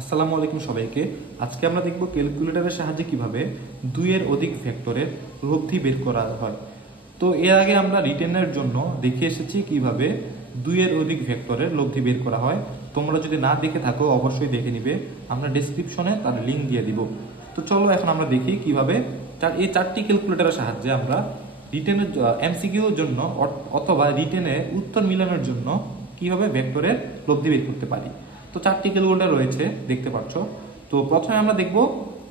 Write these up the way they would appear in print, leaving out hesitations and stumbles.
আসসালামু আলাইকুম সবাইকে। আজকে আমরা দেখব ক্যালকুলেটরের সাহায্যে কিভাবে 2 এর অধিক ভেক্টরের লব্ধি বের করা হয়। তো এর আগে আমরা রিটেনের জন্য দেখে এসেছি কিভাবে 2 এর অধিক ভেক্টরের লব্ধি বের করা হয়। তোমরা যদি না দেখে থাকো অবশ্যই দেখে নিবে, আমরা ডেসক্রিপশনে তার লিংক দিয়ে দিব। তো চলো এখন আমরা দেখি কিভাবে এই চারটি ক্যালকুলেটরের সাহায্যে আমরা রিটেনের এমসিকিউ এর জন্য অথবা রিটেনে উত্তর মিলানোর জন্য কিভাবে ভেক্টরের লব্ধি বের করতে পারি। তো চারটি ক্যালকুলেটর রয়েছে দেখতে পাচ্ছ। তো প্রথমে আমরা দেখব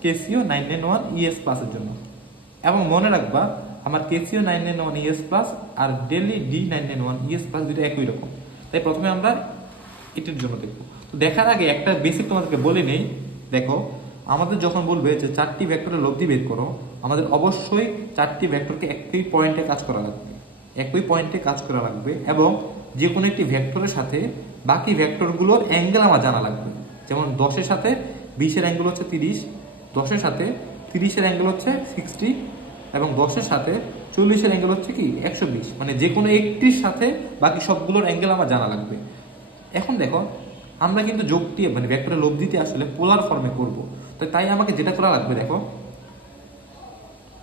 কেসিও 991 ইএস প্লাসের জন্য, এবং মনে রাখবা আমার কেসিও 991 ইএস প্লাস আর ডেলি D991 ইএস প্লাস দুটো একই রকম, তাই প্রথমে আমরা এটির জন্য দেখব। তো দেখার আগে একটা বেসিক তোমাদেরকে বলে নেই। দেখো, আমাদের যখন বলবে যে চারটি ভেক্টরের লব্ধি বের করো, আমাদের অবশ্যই চারটি ভেক্টরকে একই পয়েন্টে কাজ করা লাগবে, একই পয়েন্টে কাজ করা লাগবে, এবং যে কোনো একটি ভেক্টরের সাথে বাকি ভেক্টরগুলোর অ্যাঙ্গেল আমার জানা লাগবে। যেমন 10-এর সাথে 20-এর অ্যাঙ্গেল হচ্ছে 30, 10-এর সাথে 30-এর অ্যাঙ্গেল হচ্ছে 60, এবং 10-এর সাথে 40-এর অ্যাঙ্গেল হচ্ছে কি 120। মানে যে কোনো একটির সাথে বাকি সবগুলোর অ্যাঙ্গেল আমার জানা লাগবে। এখন দেখো, আমরা কিন্তু যোগটি মানে ভেক্টরের লব্ধিতে আসলে পোলার ফর্মে করব। তো তাই আমাকে যেটা করা লাগবে, দেখো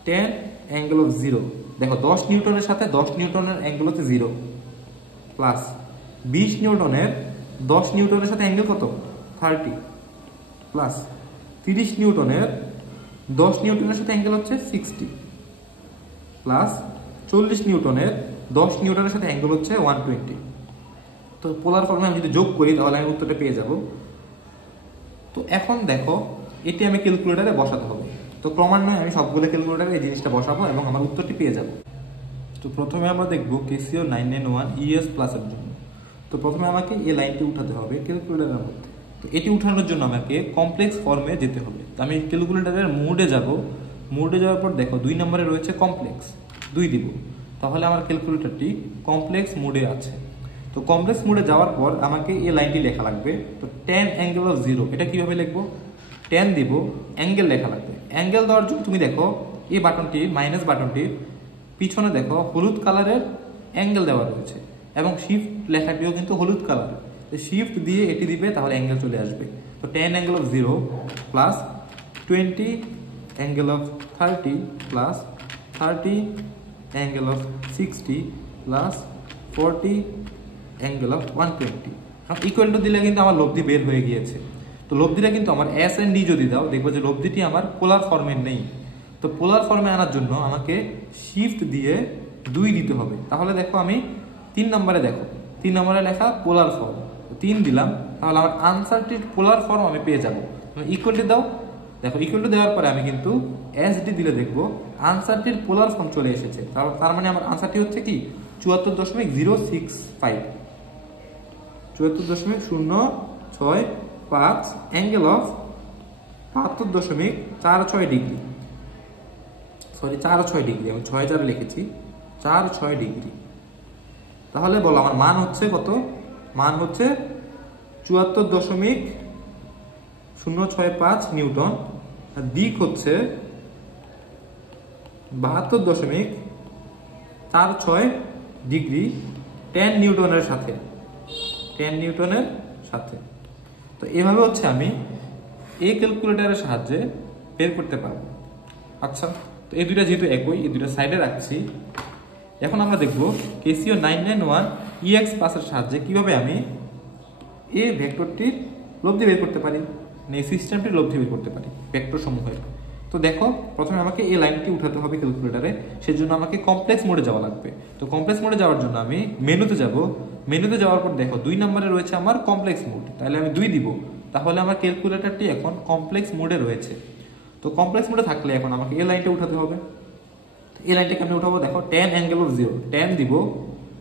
10 অ্যাঙ্গেল অফ 0, দেখো 10 নিউটনের সাথে 10 নিউটনের অ্যাঙ্গেল হচ্ছে 0, প্লাস 20 নিউটনের 10 নিউটনের সাথে অ্যাঙ্গেল কত 30, প্লাস 30 নিউটনের 10 নিউটনের সাথে অ্যাঙ্গেল হচ্ছে 60, প্লাস 40 নিউটনের 10 নিউটনের সাথে অ্যাঙ্গেল হচ্ছে 120। তো পোলার ফর্মে আমি যদি যোগ করি তাহলে আমি উত্তরটা পেয়ে যাব। তো এখন দেখো, এটি আমি ক্যালকুলেটরে বসাতে হবে। তো ক্রমান্বয়ে আমি সবগুলো ক্যালকুলেটরে এই জিনিসটা বসাবো এবং আমার উত্তরটি পেয়ে যাব। তো প্রথমে আমরা দেখব কেসিও 991 ইএস প্লাসের জন্য। তো প্রথমে আমাকে এই লাইনটি উঠাতে হবে ক্যালকুলেটরের মধ্যে। তো এটি উঠানোর জন্য আমাকে কমপ্লেক্স ফর্মে যেতে হবে। তো আমি ক্যালকুলেটরের মোডে যাব। মোডে যাওয়ার পর দেখো 2 নম্বরে রয়েছে কমপ্লেক্স, 2 দিব, তাহলে আমার ক্যালকুলেটরটি কমপ্লেক্স মোডে আছে। তো কমপ্লেক্স মোডে যাওয়ার পর আমাকে এই লাইনটি লেখা লাগবে। তো 10 অ্যাঙ্গেল অফ 0 এটা কিভাবে লিখবো? 10 দিব, অ্যাঙ্গেল লেখা লাগবে। অ্যাঙ্গেল দেওয়ার জন্য তুমি দেখো এই বাটনটি মাইনাস বাটনটির পিছনে দেখো হলুদ কালারের অ্যাঙ্গেল দেওয়া রয়েছে, এবং শিফট লেখাটিও কিন্তু হলুদ কালার। শিফট দিয়ে এটি দিবে, তাহলে অ্যাঙ্গেল চলে আসবে। তো 10 angle of 0 plus 20 angle of 30 plus 30 angle of 60 plus 40 angle of 120। Equal to দিলে কিন্তু আমার লব্ধি বের হয়ে গিয়েছে। তো লব্ধিটা কিন্তু আমার এস এন্ড ডি যদি দাও, দেখবো যে লব্ধিটি আমার পোলার ফর্মে নেই। তো পোলার ফর্মে আনার জন্য আমাকে শিফট দিয়ে 2 দিতে হবে। তাহলে দেখো আমি 3 নম্বরে, দেখো 3 নম্বরে লেখা পোলার ফর্ম, 3 দিলাম, তাহলে আমার আনসারটির পোলার ফর্ম আমি পেয়ে যাবো। ইকুয়াল টু দাও, দেখো ইকুয়াল টু দেওয়ার পরে আমি কিন্তু এস ডি দিলে দেখবো আনসারটির পোলার ফর্ম চলে এসেছে। তার মানে আমার আনসারটি হচ্ছে কি 74.065, 74.065 angle of 72.46 degree, sorry 46 degree, আমি 6 লিখেছি, 46 ডিগ্রি। তাহলে বলো আমার মান হচ্ছে কত? মান হচ্ছে 74.065 নিউটন, আর দিক হচ্ছে 72.46 ডিগ্রি 10 নিউটনের সাথে, 10 নিউটনের সাথে। তো এভাবে হচ্ছে আমি এই ক্যালকুলেটরের সাহায্যে বের করতে পারবো। আচ্ছা, তো এই দুইটা যেহেতু একই, এই দুইটা সাইডে রাখছি। এখন আমরা দেখব কেসিও 991 ইএক্স প্লাসের সাহায্যে কিভাবে আমি এই ভেক্টরটির লব্ধি বের করতে পারি, এই সিস্টেমটির লব্ধি বের করতে পারি ভেক্টর সমূহের। তো দেখো, প্রথমে আমাকে এই লাইনটি উঠাতে হবে ক্যালকুলেটরে, সেজন্য আমাকে কমপ্লেক্স মোডে যাওয়া লাগবে। তো কমপ্লেক্স মোডে যাওয়ার জন্য আমি মেনুতে যাব। মেনুতে যাওয়ার পর দেখো 2 নম্বরে রয়েছে আমার কমপ্লেক্স মোড, তাহলে আমি 2 দিব, তাহলে আমার ক্যালকুলেটরটি এখন কমপ্লেক্স মোডে রয়েছে। তো কমপ্লেক্স মোডে থাকলে এখন আমাকে এই লাইনটা উঠাতে হবে। এই লাইনটাকে আমি উঠাবো, দেখো 10 অ্যাঙ্গেল অফ 0, 10 দিব,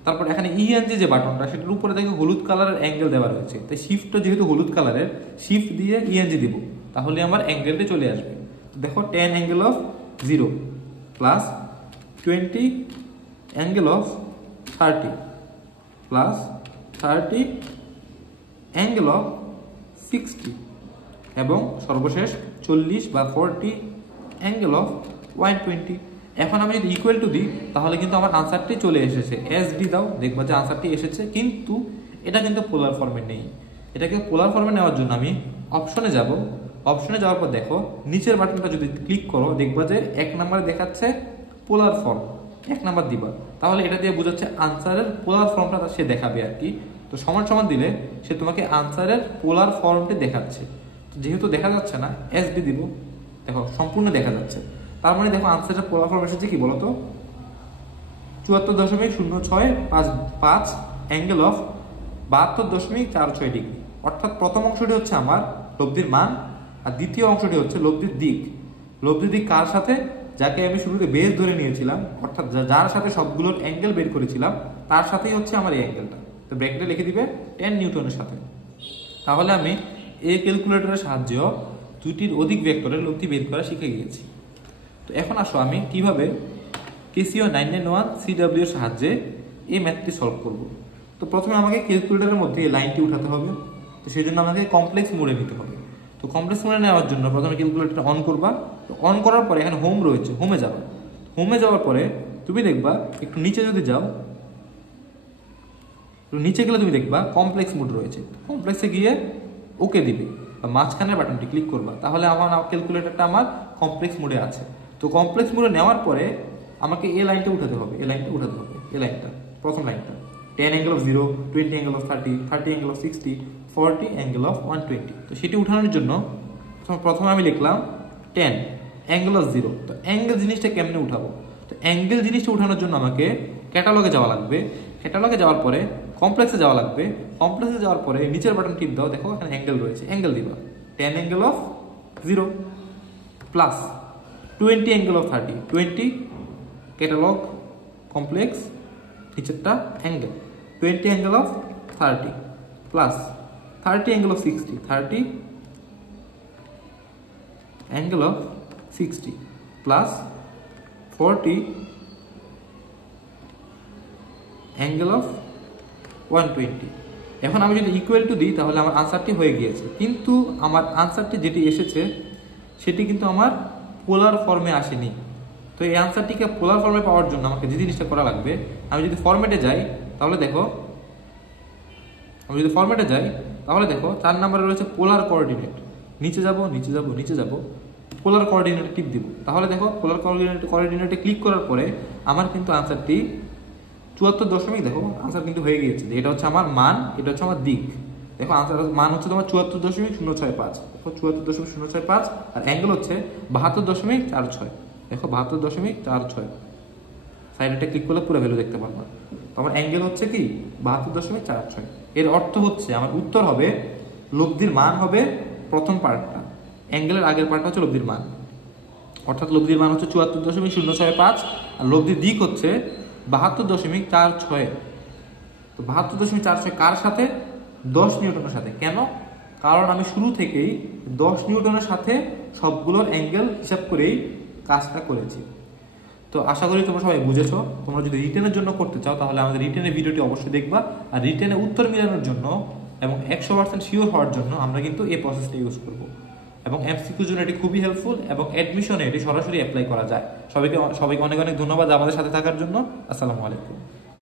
তারপর এখানে ইএনজি যে বাটনটা সেটার উপরে দেখো হলুদ কালারের অ্যাঙ্গেল দেওয়া রয়েছে। তাই শিফটটা যেহেতু হলুদ কালারের, শিফট দিয়ে ইএনজি দিব, তাহলে আমার অ্যাঙ্গেলটা চলে আসবে। দেখো 10 angle of 0 plus 20 angle of 30 plus 30 angle of 60, এবং সর্বশেষ 40 বা 40 অ্যাঙ্গেল অফ 120। এখন আমি যদি ইকুয়াল টু দিই তাহলে কিন্তু আমার আনসারটি চলে এসেছে। এস ডি দাও, দেখবা যে আনসারটি এসেছে, কিন্তু এটা কিন্তু পোলার ফর্মে নেই। এটাকে পোলার ফর্মে নেওয়ার জন্য আমি অপশনে যাব, অপশনে যাওয়ার পর দেখো নিচের বাটনটা যদি ক্লিক করো দেখবা যে 1 নম্বরে দেখাচ্ছে পোলার ফর্ম, 1 নাম্বার দিবা, তাহলে এটা দিয়ে বোঝাচ্ছে আনসারের পোলার ফর্মটা সে দেখাবে আর কি। তো সমান সমান দিলে সে তোমাকে আনসারের পোলার ফর্মটি দেখাচ্ছে, যেহেতু দেখা যাচ্ছে না এসবি দিব, দেখো সম্পূর্ণ দেখা যাচ্ছে, তার মানে দেখো আনসারের পোলার ফর্ম এসেছে কি বলতো 74.0655 অ্যাঙ্গেল অফ 72.46 ডিগ্রি। অর্থাৎ প্রথম অংশটি হচ্ছে আমার লব্ধির মান, আর দ্বিতীয় অংশটি হচ্ছে লব্ধির দিক। লব্ধির দিক কার সাথে? যাকে আমি শুরুতে বেস ধরে নিয়েছিলাম, অর্থাৎ যার সাথে সবগুলোর অ্যাঙ্গেল বের করেছিলাম তার সাথেই হচ্ছে আমার এই অ্যাঙ্গেলটা। তো ব্র্যাকেটে লিখে দিবে 10 নিউটনের সাথে। তাহলে আমি এই ক্যালকুলেটরের সাহায্যেও দুটির অধিক ভেক্টরের লব্ধি বের করা শিখে গিয়েছি। তো এখন আসো আমি কিভাবে কেসিও 991 CW এর সাহায্যে এই ম্যাথটি সলভ করব। তো প্রথমে আমাকে ক্যালকুলেটরের মধ্যে এই লাইনটি উঠাতে হবে, তো সেই জন্য আমাকে কমপ্লেক্স মোডে নিতে হবে। তো কমপ্লেক্স মোডে নেওয়ার জন্য প্রথমে ক্যালকুলেটরটা অন করবা, তো অন করার পরে এখানে হোম রয়েছে, হোমে যাবা। হোমে যাওয়ার পরে তুমি দেখবা একটু নিচে যদি যাও, নিচে গেলে তুমি দেখবা কমপ্লেক্স মোড রয়েছে, কমপ্লেক্সে গিয়ে ওকে দিবে বা মাঝখানের বাটনটি ক্লিক করবা, তাহলে আমার ক্যালকুলেটরটা আমার কমপ্লেক্স মোডে আছে। তো কমপ্লেক্স মোডে নেওয়ার পরে আমাকে এই লাইনটা উঠাতে হবে, এই লাইনটা উঠাতে হবে, এই লাইনটা, প্রথম লাইনটা 10 angle of 0, 20 angle of 30, 30 angle of 60, 40 angle of 120। তো সেটি উঠানোর জন্য প্রথমে আমি লিখলাম 10 অ্যাঙ্গেল অফ 0। তো অ্যাঙ্গেল জিনিসটা কেমনে উঠাবো? তো অ্যাঙ্গেল জিনিসটা উঠানোর জন্য আমাকে ক্যাটালগে যাওয়া লাগবে, ক্যাটালগে যাওয়ার পরে কমপ্লেক্সে যাওয়া লাগবে, কমপ্লেক্সে যাওয়ার পরে নিচের বাটন টিপ দাও, দেখো এখানে অ্যাঙ্গেল রয়েছে, অ্যাঙ্গেল দিবা 10 angle of 0 plus 20 angle of 30, 20 catalog complex নিচেরটা angle 20 angle of 30 plus 30 angle of 60, 30 angle of 60 plus 40 angle of 120। এখন আমি যদি ইকুয়াল টু দিই তাহলে আমার আনসারটি হয়ে গিয়েছে, কিন্তু আমার আনসারটি যেটি এসেছে সেটি কিন্তু আমার পোলার ফর্মে আসেনি। তো এই আনসারটিকে পোলার ফর্মে পাওয়ার জন্য আমাকে যে জিনিসটা করা লাগবে, আমি যদি ফরম্যাটে যাই তাহলে দেখো, আমি যদি ফরম্যাটে যাই তাহলে দেখো 4 নম্বরে রয়েছে পোলার কোঅর্ডিনেট, নিচে যাব নিচে যাব নিচে যাব, পোলার কোঅর্ডিনেটে টিপ দিব, তাহলে দেখো পোলার কোঅর্ডিনেটে ক্লিক করার পরে আমার কিন্তু আনসারটি 74 দেখো আনসার কিন্তু হয়ে গিয়েছে। এটা হচ্ছে আমার মান, এটা হচ্ছে আমার দিক। দেখো আনসার মান হচ্ছে তোমার 74.065, দেখো 74.065, আর অ্যাঙ্গেল হচ্ছে 72.46। দেখো 72.46, সাইডে ক্লিক করলে পুরো ভ্যালু দেখতে পারবো। তো আমার অ্যাঙ্গেল হচ্ছে কি 72.46। এর অর্থ হচ্ছে আমার উত্তর হবে লব্ধির মান হবে প্রথম পার্টটা, অ্যাঙ্গেলের আগের পার্টটা হচ্ছে লব্ধির মান, অর্থাৎ লব্ধির মান হচ্ছে 74.065 আর লব্ধির দিক হচ্ছে 72.46। তো 72.46 কার সাথে? 10 নিউটনের সাথে। কেন? কারণ আমি শুরু থেকেই 10 নিউটনের সাথে সবগুলোর অ্যাঙ্গেল হিসাব করেই কাজটা করেছি। তো আশা করি তোমরা সবাই বুঝেছো। তোমরা যদি রিটেনের জন্য করতে চাও তাহলে আমাদের রিটেনের ভিডিওটি অবশ্যই দেখবা, আর রিটেনে উত্তর মিলানোর জন্য এবং 100% শিওর হওয়ার জন্য আমরা কিন্তু এই প্রসেসটা ইউজ করব। এবং এমসিকিউর জন্য এটি খুবই হেল্পফুল এবং অ্যাডমিশনে এটি সরাসরি অ্যাপ্লাই করা যায়। সবাইকে অনেক অনেক ধন্যবাদ আমাদের সাথে থাকার জন্য। আসসালামু আলাইকুম।